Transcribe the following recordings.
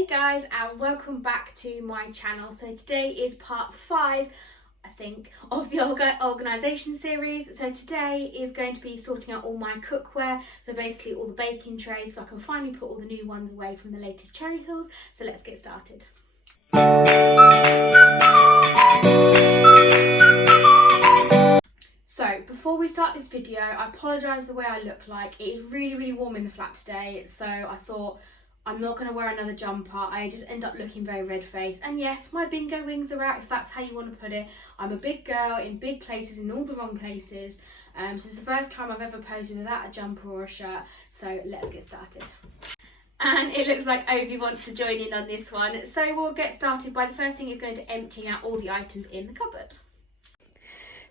Hey guys, and welcome back to my channel. So today is part 5, I think, of the organisation series. So today is going to be sorting out all my cookware, so basically all the baking trays, so I can finally put all the new ones away from the latest cherry hills. So let's get started. So before we start this video, I apologise the way I look like. It is really warm in the flat today, so I thought I'm not going to wear another jumper. I just end up looking very red-faced. And yes, my bingo wings are out, if that's how you want to put it. I'm a big girl in big places, in all the wrong places. So it's the first time I've ever posed without a jumper or a shirt. So let's get started. And it looks like Obi wants to join in on this one. So we'll get started by the first thing is going to emptying out all the items in the cupboard.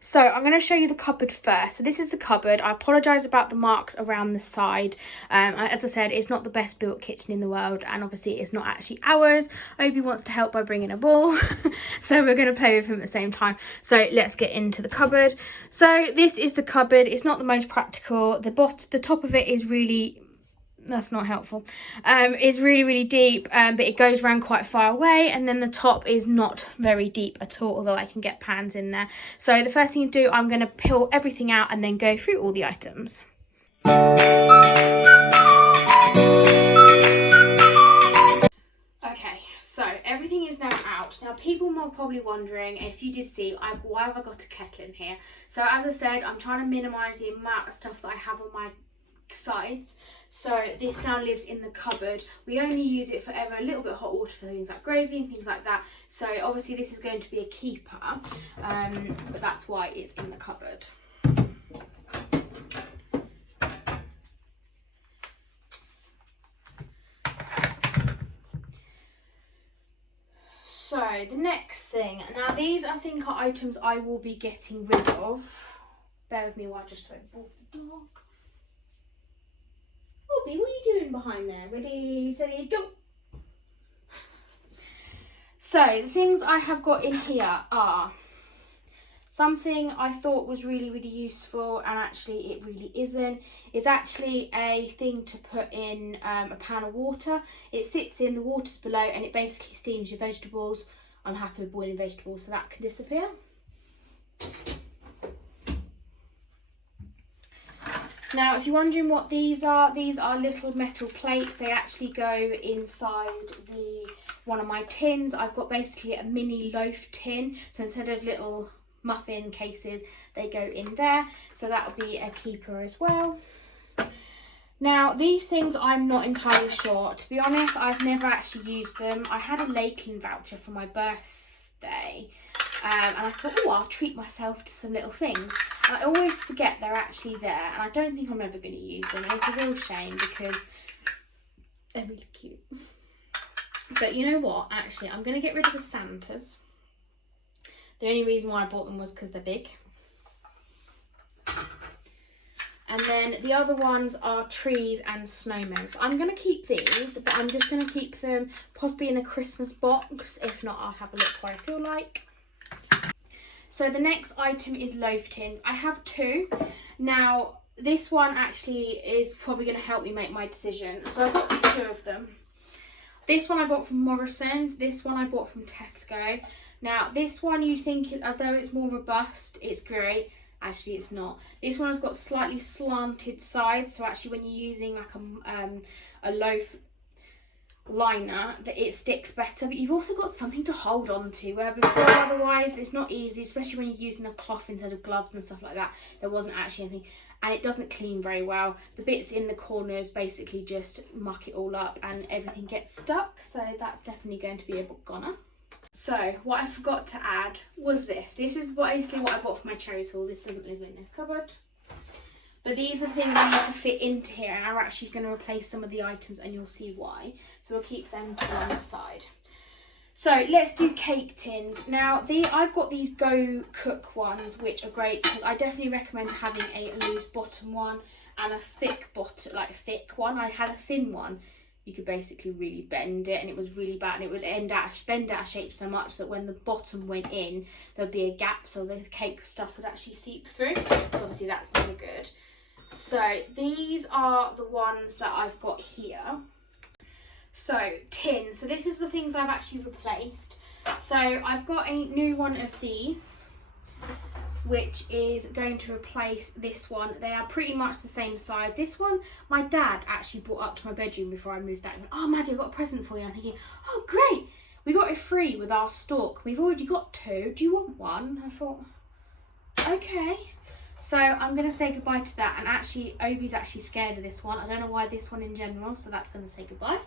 So I'm going to show you the cupboard first. So this is the cupboard. I apologise about the marks around the side. As I said, it's not the best built kitchen in the world, and obviously it's not actually ours. Obi wants to help by bringing a ball, so we're going to play with him at the same time. So let's get into the cupboard. So this is the cupboard. It's not the most practical. The top of it is really... that's not helpful. It's really deep, but it goes around quite far away, and then the top is not very deep at all, although I can get pans in there. So the first thing you do, I'm going to peel everything out and then go through all the items. Okay, so everything is now out. Now people are probably wondering, if you did see, why have I got a kettle in here? So as I said, I'm trying to minimise the amount of stuff that I have on my sides. So this now lives in the cupboard. We only use it for ever a little bit of hot water for things like gravy and things like that. So obviously this is going to be a keeper, but that's why it's in the cupboard. So the next thing, now these I think are items I will be getting rid of. Bear with me while I just throw the ball for the dog. Bobby, what are you doing behind there? Ready, steady, go! So, the things I have got in here are something I thought was really useful, and actually it really isn't. It's actually a thing to put in a pan of water. It sits in the waters below and it basically steams your vegetables. I'm happy with boiling vegetables, so that can disappear. Now, if you're wondering what these are little metal plates. They actually go inside one of my tins. I've got basically a mini loaf tin. So instead of little muffin cases, they go in there. So that'll be a keeper as well. Now, these things I'm not entirely sure. To be honest, I've never actually used them. I had a Lakeland voucher for my birthday. And I thought, oh, I'll treat myself to some little things. I always forget they're actually there, and I don't think I'm ever going to use them. And it's a real shame because they're really cute. But you know what? Actually, I'm going to get rid of the Santas. The only reason why I bought them was because they're big. And then the other ones are trees and snowmen. So I'm going to keep these, but I'm just going to keep them possibly in a Christmas box. If not, I'll have a look where I feel like. So the next item is loaf tins. I have 2. Now, this one actually is probably going to help me make my decision. So I've got 2 of them. This one I bought from Morrison's. This one I bought from Tesco. Now, this one you think, although it's more robust, it's great. Actually, it's not. This one has got slightly slanted sides. So actually when you're using like a loaf liner, that it sticks better, but you've also got something to hold on to, where before otherwise it's not easy, especially when you're using a cloth instead of gloves and stuff like that. There wasn't actually anything, and it doesn't clean very well. The bits in the corners basically just muck it all up and everything gets stuck, so that's definitely going to be a goner. So what I forgot to add was this. This is basically what I bought for my cherries haul. This doesn't live in this cupboard. But these are things I need to fit into here, and I'm actually going to replace some of the items, and you'll see why. So we'll keep them to one side. So let's do cake tins. Now, I've got these Go Cook ones, which are great because I definitely recommend having a loose bottom one and a thick bottom, like a thick one. I had a thin one. You could basically really bend it, and it was really bad, and it would bend out of shape so much that when the bottom went in, there'd be a gap, so the cake stuff would actually seep through. So obviously that's never good. So these are the ones that I've got here. So, tin. So this is the things I've actually replaced. So I've got a new one of these, which is going to replace this one. They are pretty much the same size. This one, my dad actually brought up to my bedroom before I moved out. He went, "Oh, Maddie, I've got a present for you." And I'm thinking, oh, great. We got it free with our stock. We've already got 2. Do you want one? I thought, okay. So I'm going to say goodbye to that. And actually, Obi's actually scared of this one. I don't know why, this one in general. So that's going to say goodbye.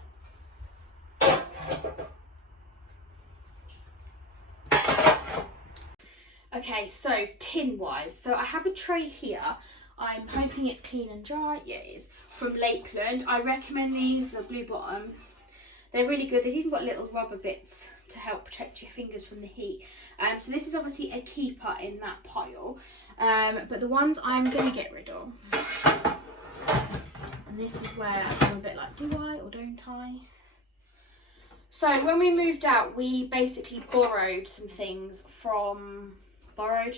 Okay, so tin-wise. So I have a tray here. I'm hoping it's clean and dry. Yeah, it is. From Lakeland. I recommend these, the blue bottom. They're really good. They've even got little rubber bits to help protect your fingers from the heat. So this is obviously a keeper in that pile. But the ones I'm going to get rid of. And this is where I'm a bit like, do I or don't I? So when we moved out, we basically borrowed some things from...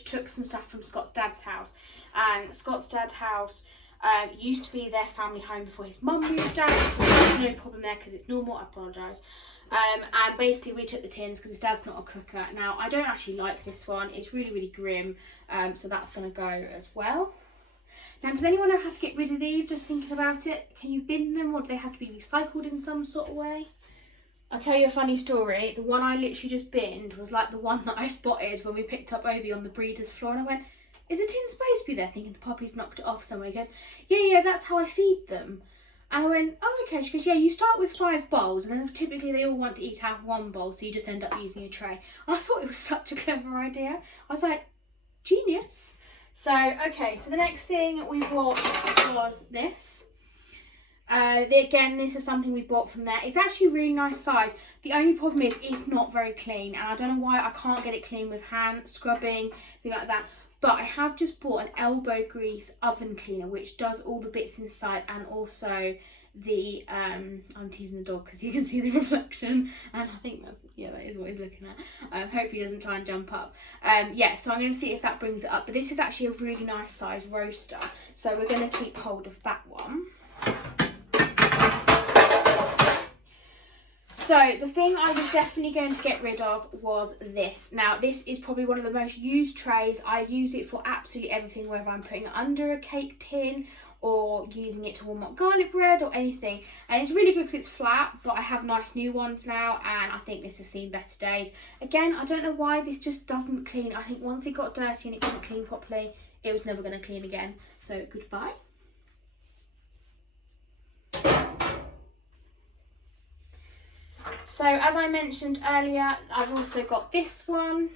took some stuff from Scott's dad's house. And Scott's dad's house used to be their family home before his mum moved out, so there's no problem there because it's normal. I apologise. And basically we took the tins because his dad's not a cooker. Now I don't actually like this one, it's really, really grim, so that's going to go as well. Now, does anyone know how to get rid of these? Just thinking about it, can you bin them or do they have to be recycled in some sort of way? I'll tell you a funny story. The one I literally just binned was like the one that I spotted when we picked up Obi on the breeder's floor, and I went, is a tin supposed to be there? Thinking the puppy's knocked it off somewhere. He goes, yeah, that's how I feed them. And I went, oh, okay. She goes, yeah, you start with 5 bowls, and then typically they all want to eat out of 1 bowl, so you just end up using a tray. And I thought it was such a clever idea. I was like, genius. So, okay, so the next thing we bought was this. Again, this is something we bought from there. It's actually a really nice size. The only problem is it's not very clean, and I don't know why I can't get it clean with hand scrubbing, things like that. But I have just bought an elbow grease oven cleaner, which does all the bits inside, and also the I'm teasing the dog because you can see the reflection, and I think that's, yeah, that is what he's looking at. Hopefully he doesn't try and jump up. Yeah, so I'm going to see if that brings it up. But this is actually a really nice size roaster, so we're going to keep hold of that one. So the thing I was definitely going to get rid of was this. Now this is probably one of the most used trays. I use it for absolutely everything, whether I'm putting it under a cake tin or using it to warm up garlic bread or anything. And it's really good because it's flat, but I have nice new ones now and I think this has seen better days. Again, I don't know why this just doesn't clean. I think once it got dirty and it didn't clean properly, it was never going to clean again. So goodbye. So as I mentioned earlier, I've also got this one,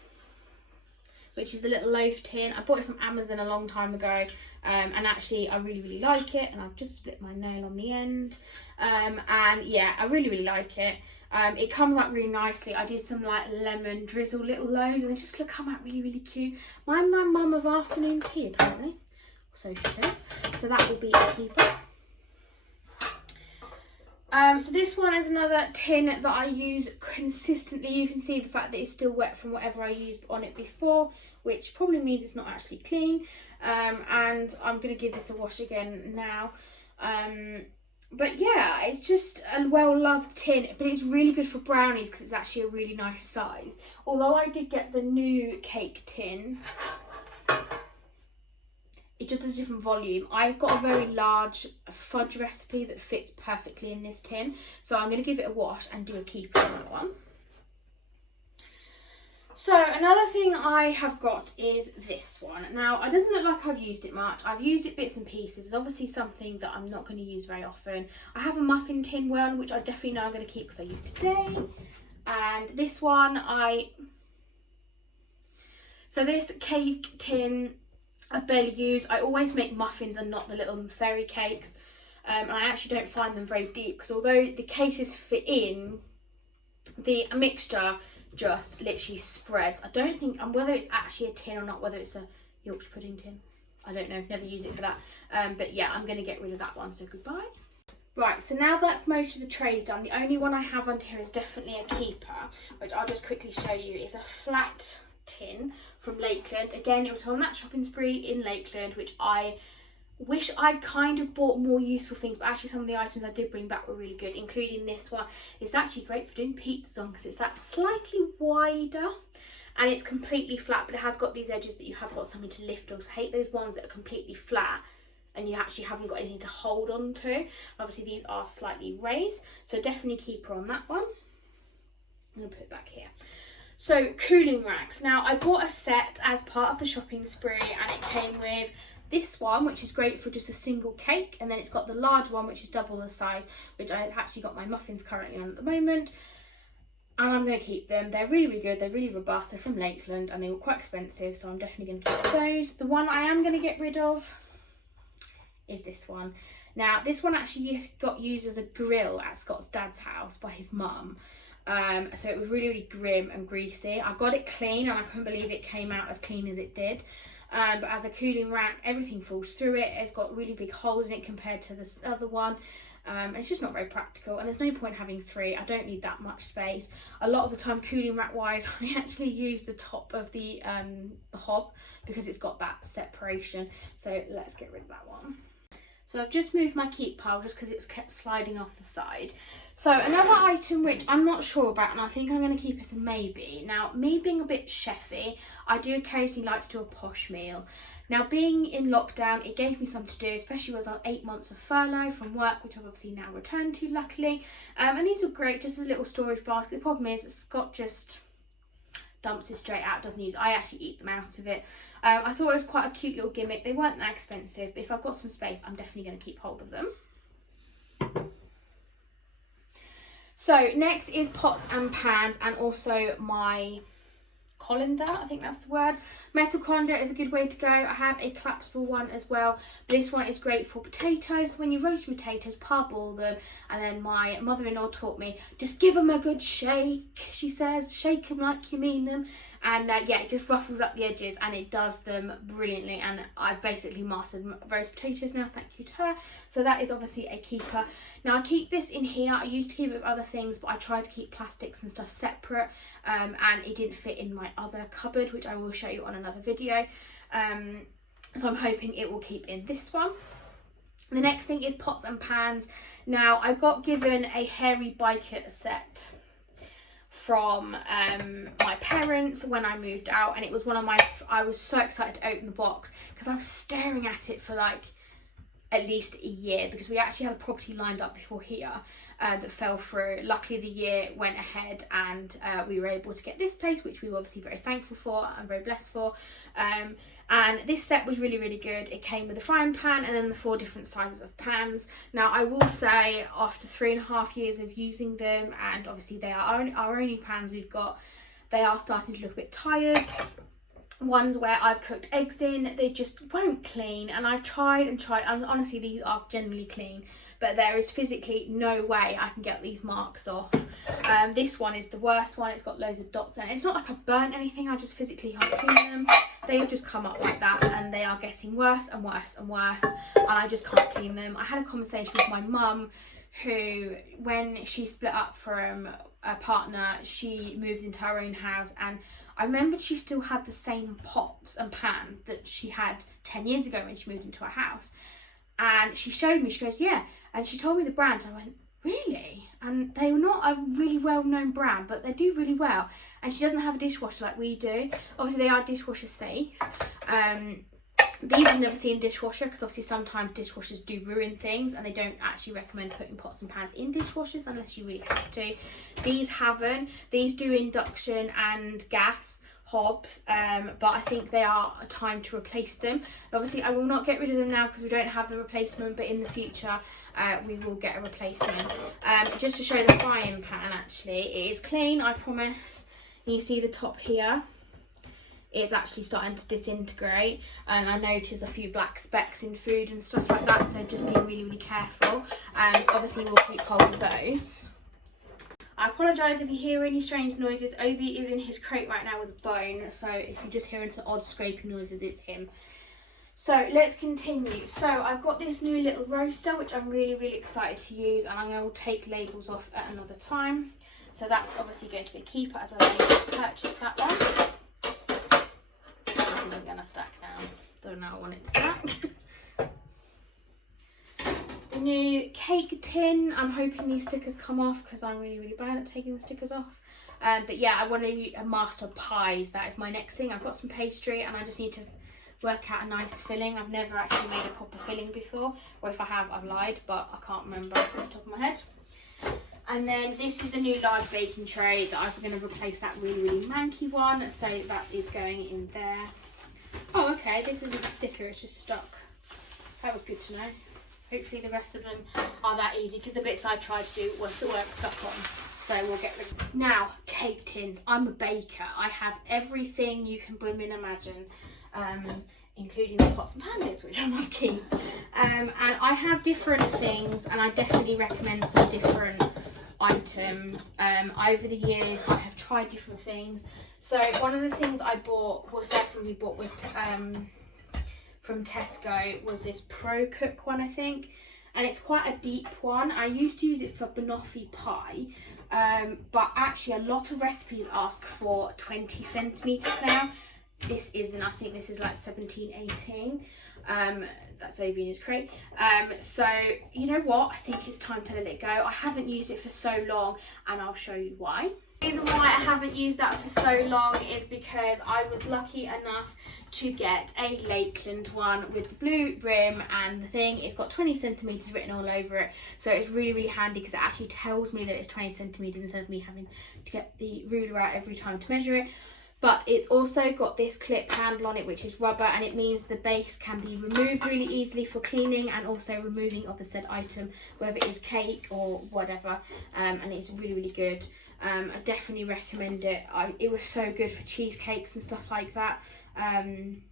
which is the little loaf tin. I bought it from Amazon a long time ago, and actually I really, really like it. And I've just split my nail on the end. And yeah, I really, really like it. It comes out really nicely. I did some like lemon drizzle little loaves, and they just come out really, really cute. My mum of afternoon tea, apparently. So she says. So that will be a keeper. So this one is another tin that I use consistently. You can see the fact that it's still wet from whatever I used on it before, which probably means it's not actually clean. And I'm going to give this a wash again now. But yeah, it's just a well-loved tin, but it's really good for brownies because it's actually a really nice size. Although I did get the new cake tin, it just has a different volume. I've got a very large fudge recipe that fits perfectly in this tin. So I'm going to give it a wash and do a keeper on that one. So another thing I have got is this one. Now, it doesn't look like I've used it much. I've used it bits and pieces. It's obviously something that I'm not going to use very often. I have a muffin tin one, which I definitely know I'm going to keep because I used today. And this one, so this cake tin, I've barely used. I always make muffins and not the little fairy cakes. And I actually don't find them very deep because although the cases fit in, the mixture just literally spreads. I don't think, whether it's actually a tin or not, whether it's a Yorkshire pudding tin. I don't know, never use it for that. But yeah, I'm going to get rid of that one, so goodbye. Right, so now that's most of the trays done, the only one I have under here is definitely a keeper, which I'll just quickly show you. It's a flat tin from Lakeland. Again, it was on that shopping spree in Lakeland, which I wish I'd kind of bought more useful things, but actually some of the items I did bring back were really good, including this one. It's actually great for doing pizzas on because it's that slightly wider and it's completely flat, but it has got these edges that you have got something to lift on. So I hate those ones that are completely flat and you actually haven't got anything to hold on to. Obviously these are slightly raised, so definitely keep her on that one. I'm going to put it back here. So cooling racks. Now I bought a set as part of the shopping spree and it came with this one, which is great for just a single cake, and then it's got the large one which is double the size, which I have actually got my muffins currently on at the moment, and I'm going to keep them. They're really, really good. They're really robust. They're from Lakeland and they were quite expensive, so I'm definitely going to keep those. The one I am going to get rid of is this one. Now this one actually got used as a grill at Scott's dad's house by his mum. So it was really, really grim and greasy. I got it clean and I couldn't believe it came out as clean as it did. But as a cooling rack, everything falls through it. It's got really big holes in it compared to this other one. And it's just not very practical. And there's no point having three. I don't need that much space. A lot of the time, cooling rack wise, I actually use the top of the hob because it's got that separation. So let's get rid of that one. So I've just moved my keep pile just because it's kept sliding off the side. So another item which I'm not sure about, and I think I'm going to keep as a maybe. Now, me being a bit chefy, I do occasionally like to do a posh meal. Now, being in lockdown, it gave me something to do, especially with our 8 months of furlough from work, which I've obviously now returned to, luckily. And these are great, just as a little storage basket. The problem is that Scott just dumps it straight out, doesn't use it. I actually eat them out of it. I thought it was quite a cute little gimmick. They weren't that expensive, but if I've got some space, I'm definitely going to keep hold of them. So next is pots and pans, and also my colander, I think that's the word. Metal colander is a good way to go. I have a collapsible one as well. This one is great for potatoes. When you roast potatoes, parboil them, and then my mother-in-law taught me, just give them a good shake, she says. Shake them like you mean them. And yeah, it just ruffles up the edges and it does them brilliantly, and I've basically mastered roast potatoes now, thank you to her. So that is obviously a keeper. Now I keep this in here. I used to keep it with other things, but I tried to keep plastics and stuff separate, and it didn't fit in my other cupboard, which I will show you on another video. So I'm hoping it will keep in this one. The next thing is pots and pans. Now I got given a hairy biker set from my parents when I moved out, and it was one of my, I was so excited to open the box because I was staring at it for like at least a year, because we actually had a property lined up before here that fell through. Luckily the year went ahead and we were able to get this place, which we were obviously very thankful for and very blessed for. And this set was really, really good. It came with a frying pan and then the 4 different sizes of pans. Now I will say, after 3.5 years of using them, and obviously they are our only pans we've got, they are starting to look a bit tired. Ones where I've cooked eggs in, they just won't clean, and I've tried and tried, and honestly these are generally clean, but there is physically no way I can get these marks off. This one is the worst one. It's got loads of dots in it. It's not like I've burnt anything, I just physically can't clean them. They have just come up like that, and they are getting worse and worse and worse, and I just can't clean them. I had a conversation with my mum, who, when she split up from a partner, she moved into her own house, and I remembered she still had the same pots and pans that she had 10 years ago when she moved into her house. And she showed me, she goes, yeah. And she told me the brand. I went, really? And they were not a really well-known brand, but they do really well. And she doesn't have a dishwasher like we do. Obviously, they are dishwasher safe. These I've never seen a dishwasher, because obviously sometimes dishwashers do ruin things, and they don't actually recommend putting pots and pans in dishwashers unless you really have to. These haven't. These do induction and gas hobs, but I think they are a time to replace them. Obviously I will not get rid of them now because we don't have the replacement, but in the future we will get a replacement. Just to show the frying pan, actually it is clean, I promise. You see the top here, it's actually starting to disintegrate, and I noticed a few black specks in food and stuff like that, so just being really, really careful. So obviously we'll keep hold of those. I apologise if you hear any strange noises. Obi is in his crate right now with a bone, so if you just hear some odd scraping noises, it's him. So let's continue. So I've got this new little roaster, which I'm really, really excited to use, and I'm going to take labels off at another time. So that's obviously going to be a keeper, as I purchased that one. This isn't going to stack down. Don't know, I want it to stack. the new cake tin. I'm hoping these stickers come off because I'm really bad at taking the stickers off. But yeah, I want to master pies. That is my next thing. I've got some pastry and I just need to work out a nice filling. I've never actually made a proper filling before, or if I have, I've lied, but I can't remember off the top of my head. And then this is the new large baking tray that I'm going to replace that really manky one, so that is going in there. Oh, okay, this isn't a sticker, it's just stuck. That was good to know. Hopefully the rest of them are that easy, because the bits I tried to do weren't stuck on. So we'll get rid of them. Now, cake tins. I'm a baker. I have everything you can blooming imagine, including the pots and pan lids, which I must keep. And I have different things, and I definitely recommend some different items. Over the years, I have tried different things. So one of the things I bought, well, first thing we bought was from Tesco, was this Pro Cook one, I think. And it's quite a deep one. I used to use it for banoffee pie, but actually a lot of recipes ask for 20 centimetres now. This isn't, I think this is like 17, 18. That's Obiana's crate. So you know what, I think it's time to let it go. I haven't used it for so long, and I'll show you why. The reason why I haven't used that for so long is because I was lucky enough to get a Lakeland one with the blue rim and the thing. It's got 20 centimetres written all over it, so it's really handy because it actually tells me that it's 20 centimetres instead of me having to get the ruler out every time to measure it. But it's also got this clip handle on it, which is rubber, and it means the base can be removed really easily for cleaning and also removing of the said item, whether it is cake or whatever. And it's really good. I definitely recommend it. It was so good for cheesecakes and stuff like that. And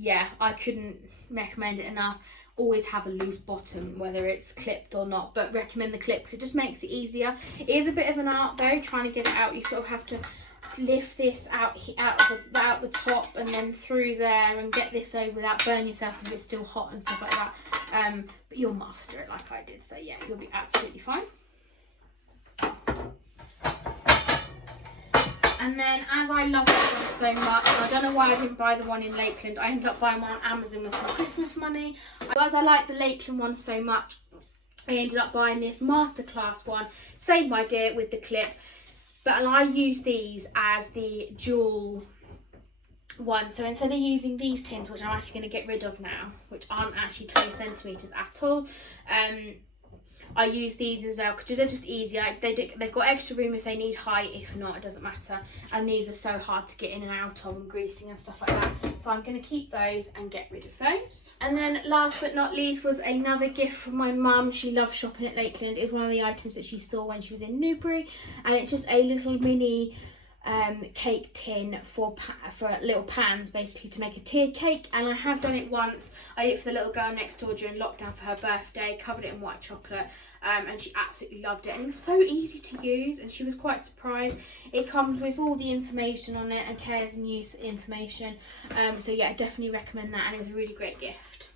yeah, I couldn't recommend it enough. Always have a loose bottom, whether it's clipped or not, but recommend the clip because it just makes it easier. It is a bit of an art though, trying to get it out. You sort of have to lift this out the top and then through there and get this over without burning yourself if it's still hot and stuff like that. But you'll master it like I did, so yeah, you'll be absolutely fine. And then, as I love this one so much, I don't know why I didn't buy the one in Lakeland. I ended up buying one on Amazon with some Christmas money. As I like the Lakeland one so much, I ended up buying this Masterclass one. Same idea with the clip. But I use these as the dual one. So instead of using these tins, which I'm actually going to get rid of now, which aren't actually 20 centimetres at all, I use these as well because they're just easier. They've got extra room if they need height. If not, it doesn't matter. And these are so hard to get in and out of and greasing and stuff like that. So I'm going to keep those and get rid of those. And then last but not least was another gift from my mum. She loves shopping at Lakeland. It's one of the items that she saw when she was in Newbury. And it's just a little mini cake tin for little pans, basically, to make a tiered cake. And I have done it once. I did it for the little girl next door during lockdown for her birthday, covered it in white chocolate, and she absolutely loved it, and it was so easy to use, and she was quite surprised. It comes with all the information on it and cares and use information, so yeah, I definitely recommend that, and it was a really great gift.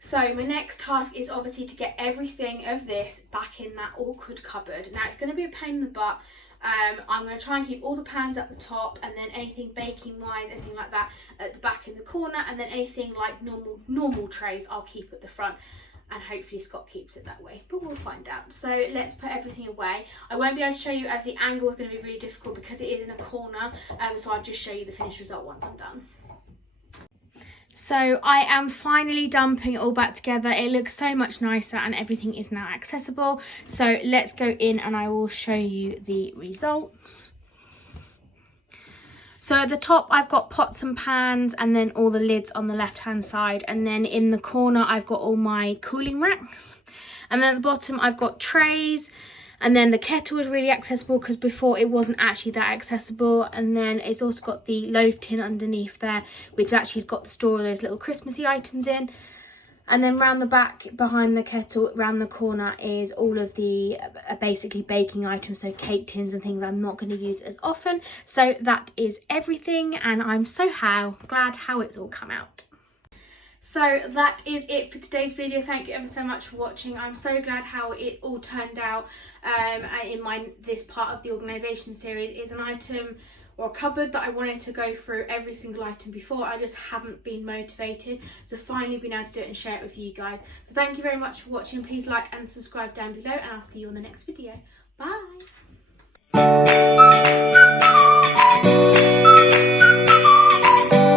So my next task is obviously to get everything of this back in that awkward cupboard. Now it's going to be a pain in the butt. I'm going to try and keep all the pans at the top, and then anything baking wise, anything like that, at the back in the corner, and then anything like normal trays I'll keep at the front, and hopefully Scott keeps it that way, but we'll find out. So let's put everything away. I won't be able to show you as the angle is going to be really difficult because it is in a corner, so I'll just show you the finished result once I'm done. So I am finally dumping it all back together. It looks so much nicer and everything is now accessible. So let's go in and I will show you the results. So at the top I've got pots and pans and then all the lids on the left hand side, and then in the corner I've got all my cooling racks, and then at the bottom I've got trays. And then the kettle is really accessible because before it wasn't actually that accessible. And then it's also got the loaf tin underneath there, which actually has got the store of those little Christmassy items in. And then round the back, behind the kettle, round the corner, is all of the basically baking items, so cake tins and things I'm not going to use as often. So that is everything, and I'm so glad how it's all come out. So that is it for today's video. Thank you ever so much for watching. I'm so glad how it all turned out in this part of the organisation series. It's an item or a cupboard that I wanted to go through every single item before. I just haven't been motivated, so finally been able to do it and share it with you guys. So thank you very much for watching. Please like and subscribe down below, and I'll see you on the next video. Bye.